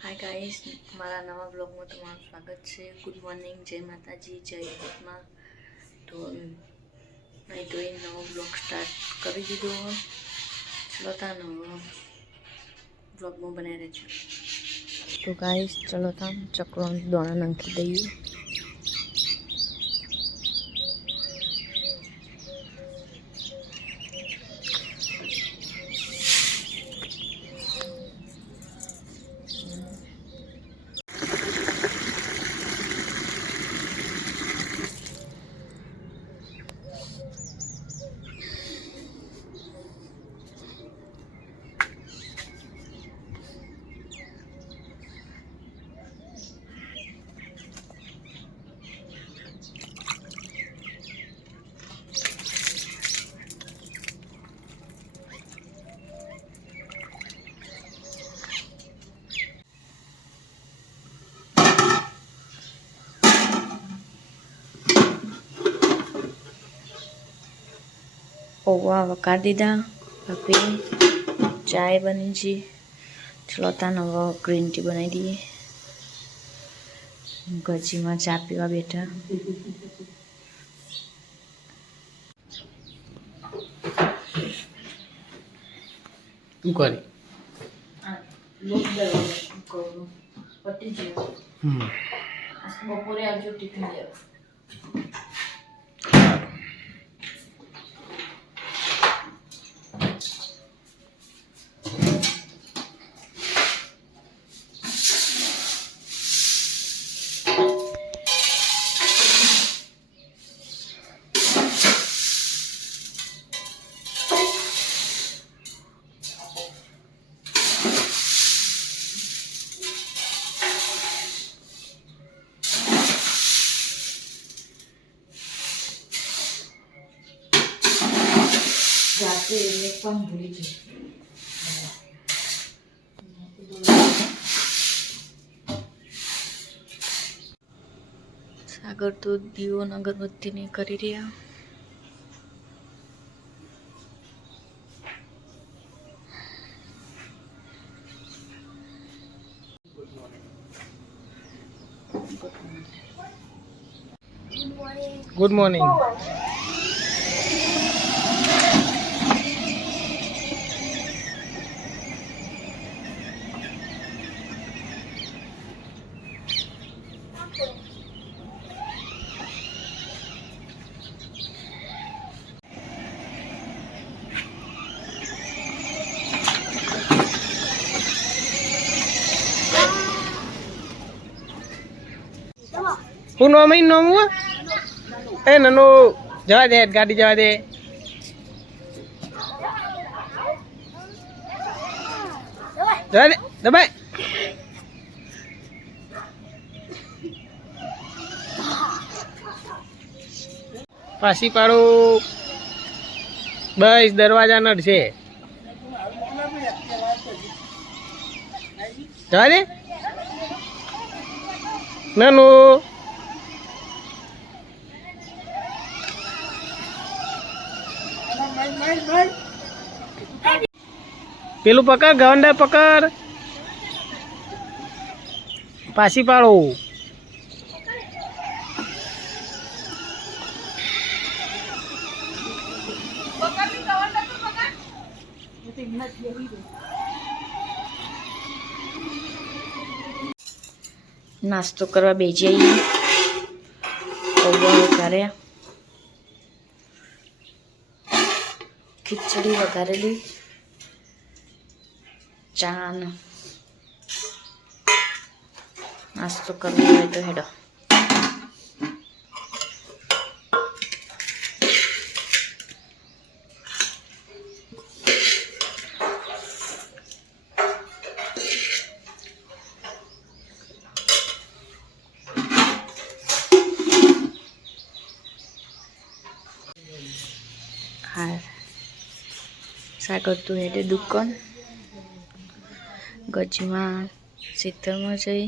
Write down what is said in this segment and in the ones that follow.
Hi guys, મારા નવા બ્લોગમાં તમારું સ્વાગત છે. ગુડ મોર્નિંગ, જય માતાજી, જય આત્મા. તો નહીં તો એ નવો બ્લોગ સ્ટાર્ટ કરી દીધો. ચલો તા નવો બ્લોગમાં બનાવી રહેજો. તો ગાઈસ ચલો તા ચકરો દોણા નાખી દઈએ. પૌવા વઘાર દીધા. હવે ચાય બની છે. ચલો તાન હવે ગ્રીન ટી બનાવી દઈએ. ગજીમાં ચા પીવા બેઠા. શું કરી બપોરે આવજો ટિફિન લેવા. જાતે એક પણ ભૂલી છે. સાગર તો દીવો અગરબત્તી ને કરી રહ્યા. Good morning. હું નોમ નોમ એ નનો જવા દે ગાડી જવા દે. જવા દે દબાઈ પાછી પાડો. બસ દરવાજા નડશે. જવા દે નાનો. પેલું પકડ ગવંડા પકડ. પાછી પાડો. નાસ્તો કરવા બેસી જઈએ. પૌવા વઘાર્યા, ખીચડી વઘારેલી, ચા નાસ્તો કરવો હોય તો હેડો. હા, સાગર તું હેડે દુકાન. ગજમાં શીતળમાં જઈ.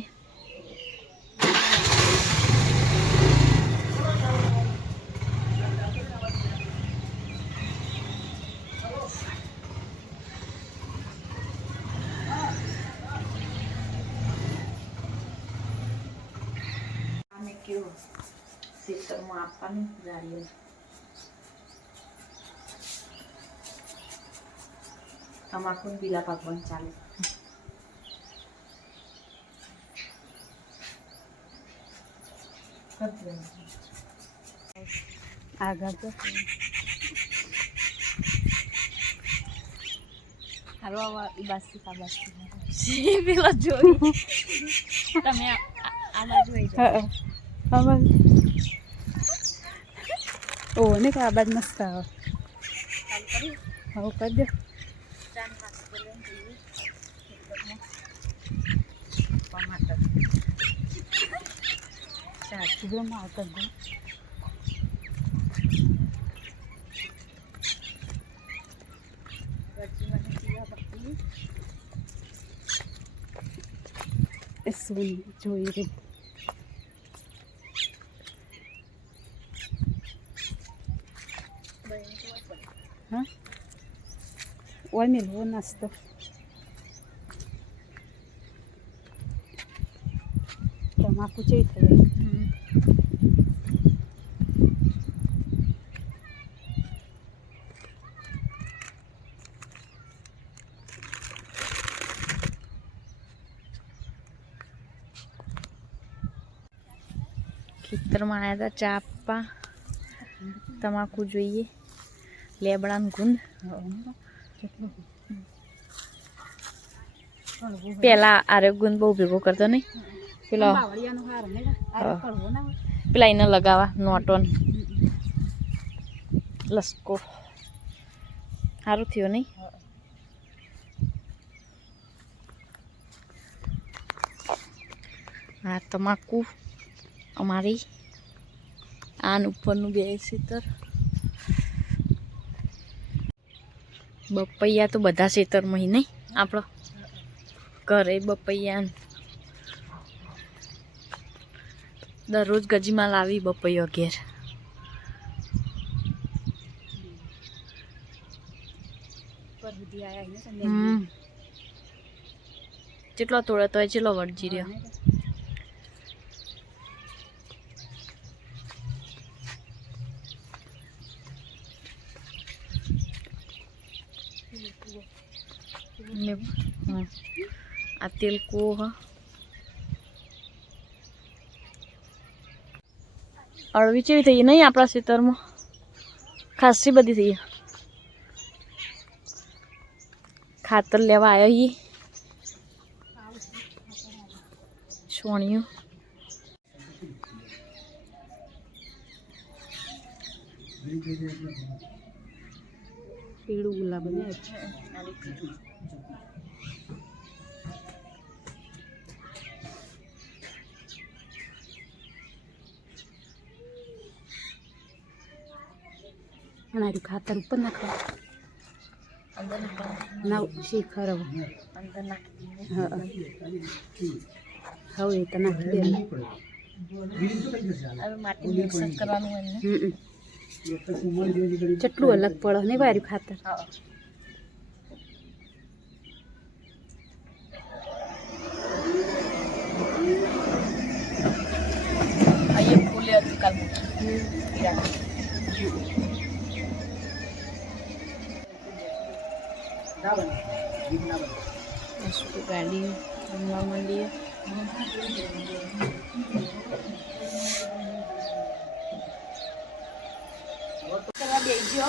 કેવું ખેતરમાં આપવાનું ગાડીઓ તમાકુ બીલા પાકવાનું ચાલે આગળ તો હાલો બાસી કા બાસી પેલા જોઈ તમે આ બાજુ આવી જાઓ હા બાજુ ઓ ને કા બાજુ મસ્ત આવે હા કરી દે ટમાટર ચાર આવતા ગયો સોની જોઈ રે હા ઓય મેલવો નાસ્તો તમાકુ ચઈ થઈ ખેતરમાં આવ્યા હતા ચા આપવા તમાકુ જોઈએ લેબડાનું ગુંદ પેલા આરે ગુંદ બહુ ભેગો કરતો નહીં પેલા પેલા એને લગાવવા નોટોન લસકો સારું થયું નહીં આ તમાકુ અમારી આન ઉપરનું બે ખેતર બપૈયા તો બધા ખેતરમાં નહીં આપણો ઘરે બપૈયા દરરોજ ગજીમાં લાવી બપૈયો ઘેર જેટલો તોડે તો જેટલો વળજી રહ્યો આ તેલ કૂવો અળવી ચેવી થઈ નહીં આપણા ખેતરમાં ખાસી બધી થઈ ખાતર લેવા આવ્યો હી સોણિયું પીળું ગુલાબ ને અનારી ખાતર ઉપર નાખવા અંદર ના શીખર અંદર નાખી હા હવે તો નાખી દે હવે માટી મિક્સ કરવાનું હોય ને ચટલું અલગ પડે ને વાર્યું ખાતર અહીંયા ફૂલે હતું કાલ ગાડી રમવા માંડીએ કરવા બેસજો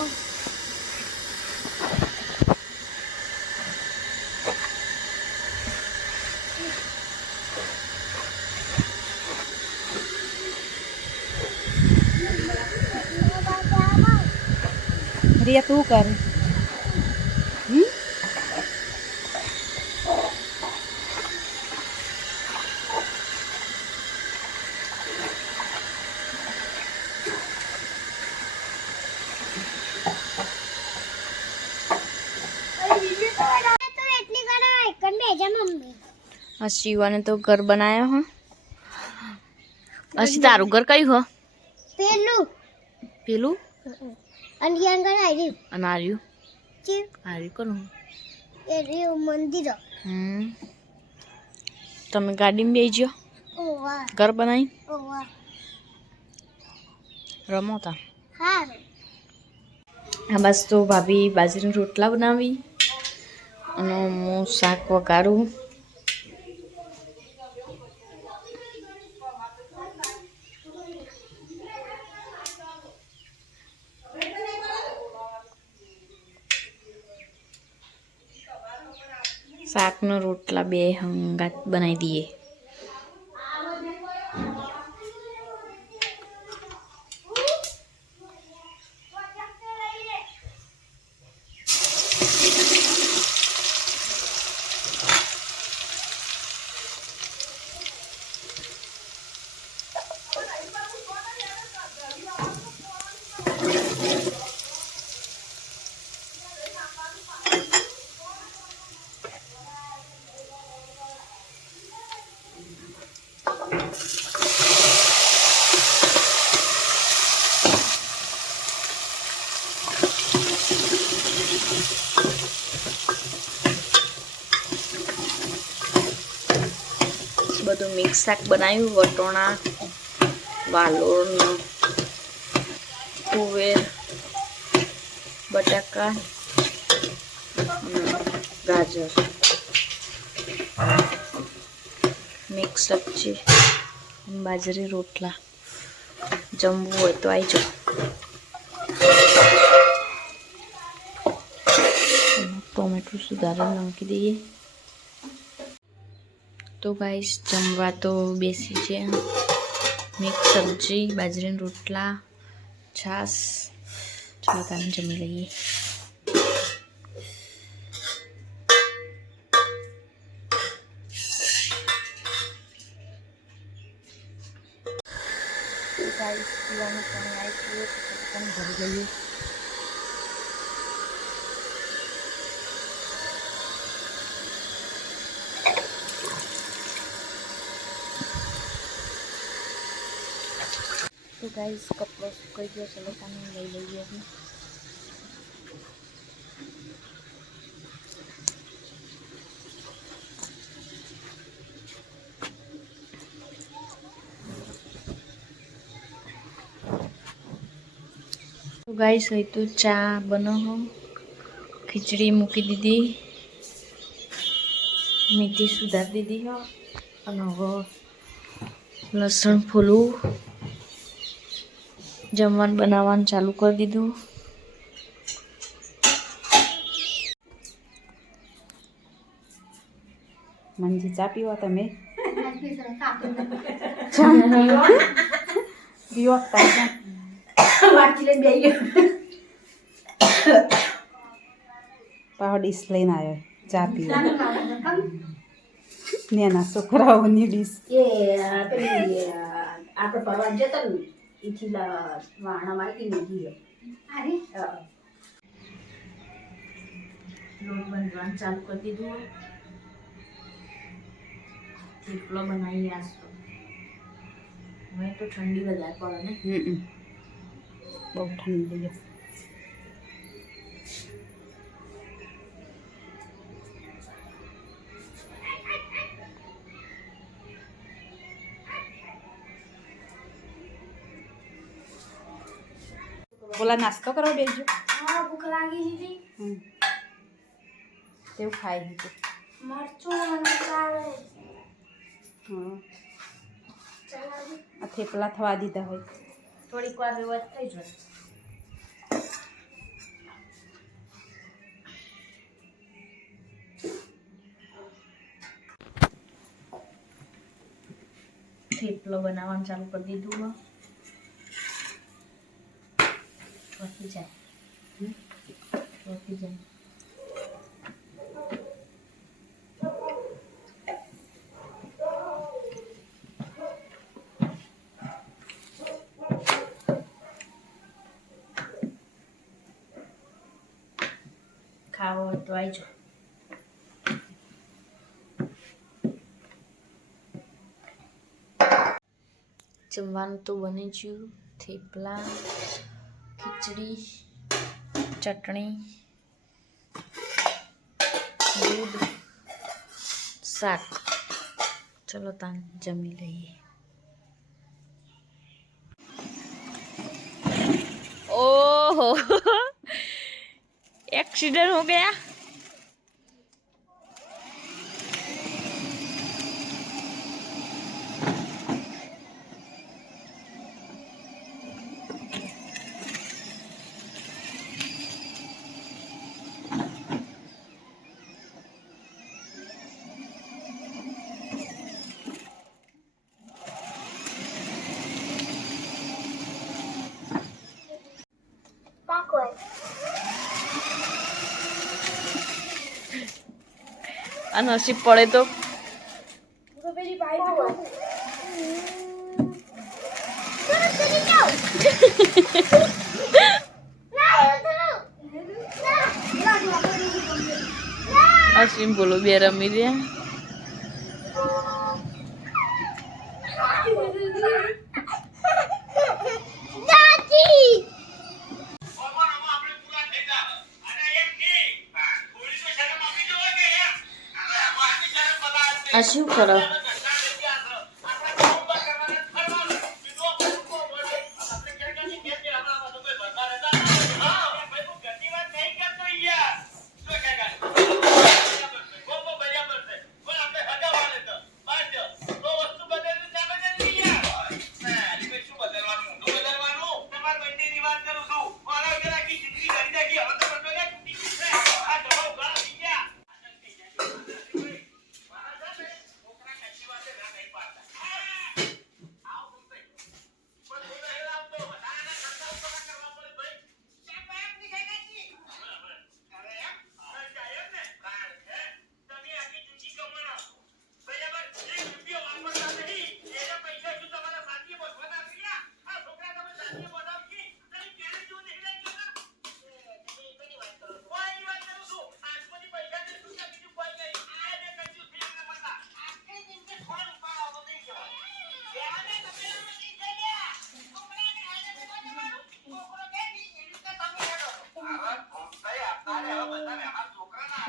રિયા તું કર શિવાને તો ઘર બનાવ્યો હો અસી તારું ઘર કયું હો પેલું પેલું અને આગળ આવી અને આર્યું છે આર્યું કોનું એ મંદિર તમે ગાડીમાં બેસજો ઓવા ઘર બનાવી ઓવા રમોતા હારું. આ બસ તો ભાભી બાજરીના રોટલા બનાવી અને હું શાક વઘારું. શાકનો રોટલા બે હંગાત બનાવી દઈએ. બધું મિક્સ શાક બનાવ્યું. વટોણા, વાલોળ, તુવેર, બટાકા અને ગાજર, મિક્સ સબ્જી, બાજરી રોટલા. જમવું હોય તો આવી જાઓ. ટોમેટું સુધારીને નાખી દઈએ. તો ગાઈસ જમવા તો બેસી છે. મિક્સ સબ્જી, બાજરીના રોટલા, છાશ. ચલો તાને જમી લઈએ. ગાઈસ પીવાનું પાણી આવી ગયું તો ભરી લઈએ. તો ગાઈસ કપડો સુકાઈ ગયો. ચલો તાને લઈ લઈએ આપણે. તો ગાઈસ અહીં તો ચા બનાવો, ખીચડી મૂકી દીધી, મેથી સુધારી દીધી હો અને હવે લસણ ફોલું જમવાનું બનાવવાનું ચાલુ કરી દીધું. મંજી ચા પીવો તમે? પીવો પાહો ડીશ લઈને આવ્યો ચા પીવા. નાના છોકરાઓની ડીશ. આપણે પરવા જતા ને એથી વાણા મારી નથી. લોટ બાંધવાનું ચાલુ કરી દીધું. થેપલો બનાવી આસતો. હવે તો ઠંડી વધારે પડે ને. બહુ ઠંડી. બોલા નાસ્તો કરવા બેસજો. હા, ભૂખ લાગી દીધી. તેવું ખાઈ દીધું. મરચું અને ચાલે. હા આ થેપલા થવા દીધા હોય. થોડીક વાર વ્યવહાર થઈ જાય. થેપલો બનાવવાનું ચાલુ કરી દીધું. ચોથી જાય. ખાવો હોય તો આવી જાઓ. જમવાનું તો બની ગયું. થેપલા, ખીચડી, ચટણી, દૂધ, શાક. ચલો તાન જમી લઈએ. ओहो एक्सीडेंट हो गया। नसीब पड़े तो असीम बोलो बेरा मेरे આ શું કરો?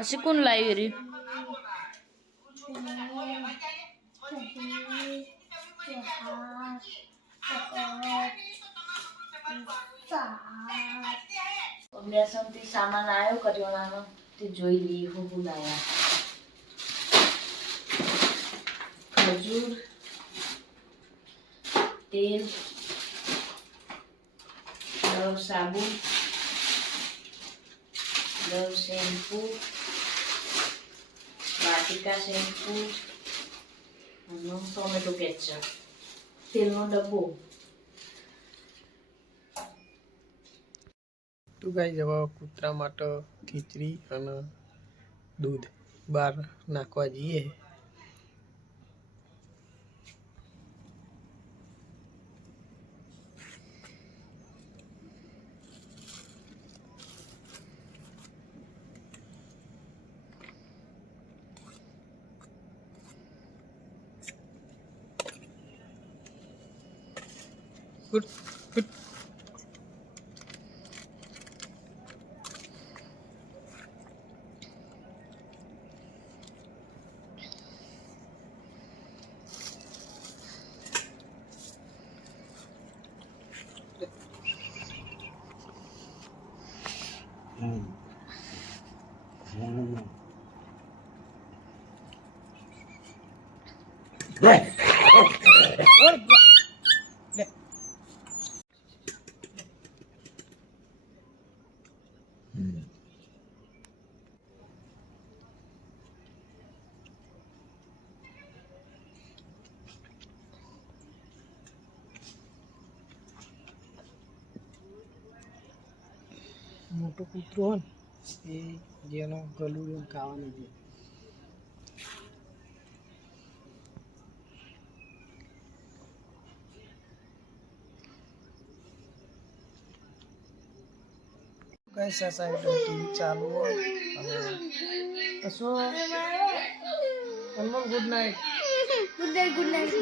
ऐसे कौन लाई रही અભ્યાસમથી સામાન આવ્યો કરિયાણાનો તે જોઈ લઈએ હું લાયા. ખજૂર, તેલ, દવ સાબુ, દવ શેમ્પુ, વાટિકા શેમ્પુ અને ટોમેટો કેચઅપ, તેલનો ડબ્બો. તો ગાઈસ હવે કૂતરા માટે ખીચડી અને દૂધ બહાર નાખવા જઈએ. Good, good. મોટો કૂતરો હોય ને એ જેનો ગલું ખાવાનું છે. ગાઈસ આ સાઈડ ટીવી ચાલુ હોય અને કશો અનમોલ ગુડ નાઇટ. Good night.